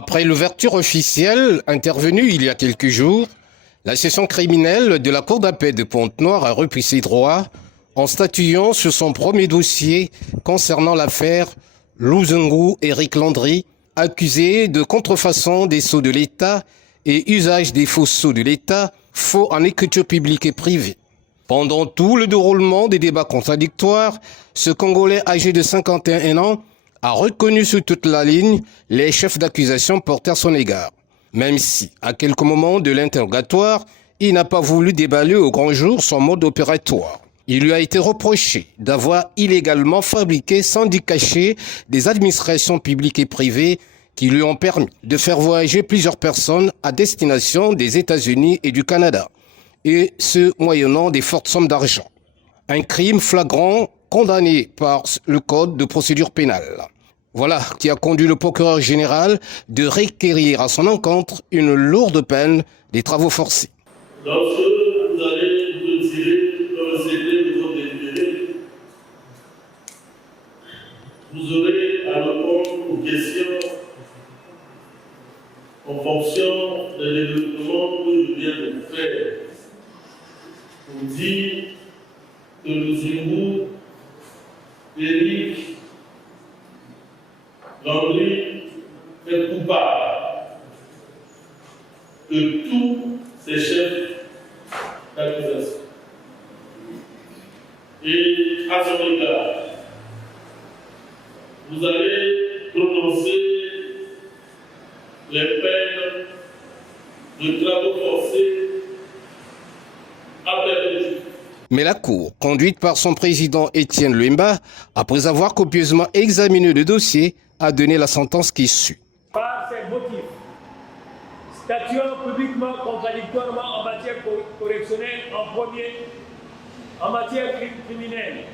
Après l'ouverture officielle intervenue il y a quelques jours, la section criminelle de la Cour d'appel de Pointe-Noire a repris ses droits en statuant sur son premier dossier concernant l'affaire Louzengou Éric Landry, accusé de contrefaçon des sceaux de l'État et usage des faux sceaux de l'État, faux en écriture publique et privée. Pendant tout le déroulement des débats contradictoires, ce Congolais âgé de 51 ans a reconnu sur toute la ligne les chefs d'accusation portés à son égard. Même si, à quelques moments de l'interrogatoire, il n'a pas voulu déballer au grand jour son mode opératoire. Il lui a été reproché d'avoir illégalement fabriqué sans dit caché des administrations publiques et privées qui lui ont permis de faire voyager plusieurs personnes à destination des États-Unis et du Canada, et ce moyennant des fortes sommes d'argent. Un crime flagrant condamné par le Code de procédure pénale. Voilà qui a conduit le procureur général de requérir à son encontre une lourde peine des travaux forcés. Lorsque vous allez retirer le procédé de votre délibéré, vous aurez à répondre aux questions en fonction des développements que je viens de vous faire. Pour dire que Louzengou Éric Landry est coupable de tous ses chefs d'accusation. Et à son égard, vous allez prononcer les peines de travaux forcés à perpétuité. Mais la Cour, conduite par son président Étienne Luemba, après avoir copieusement examiné le dossier, a donné la sentence qui suit. Par ces motifs, statuant publiquement contradictoirement en matière correctionnelle en matière criminelle,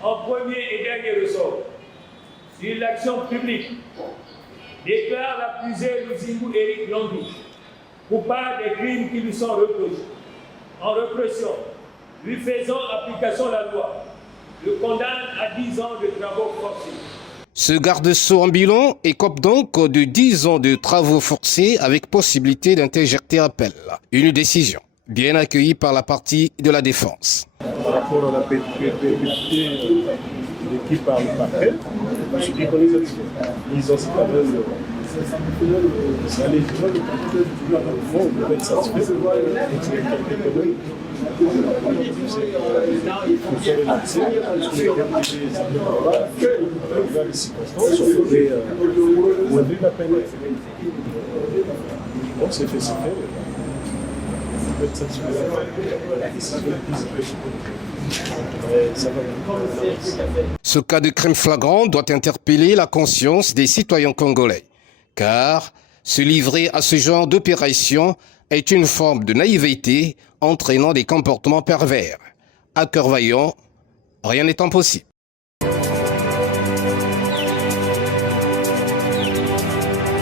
en premier et dernier ressort, sur l'action publique, déclare l'accusé Louzengou Éric Landry coupable des crimes qui lui sont reprochés, en répression, lui faisant application de la loi, le condamne à 10 ans de travaux forcés. Ce garde-sceau ambulant écope donc de 10 ans de travaux forcés avec possibilité d'interjeter appel. Une décision bien accueillie par la partie de la défense. Par rapport à la pénalité décrite par le parquet, je suis qu'on est satisfait. Ils ont cette valeur. Ça les gens au fond, vous devez être satisfait. Il faut se relaxer, parce que les gars il y a des circonstances, on a vu la peine. Bon, c'est fait, c'est fait. Vous devez être satisfait. Ce cas de crime flagrant doit interpeller la conscience des citoyens congolais, car se livrer à ce genre d'opération est une forme de naïveté entraînant des comportements pervers. À cœur vaillant, rien n'est impossible.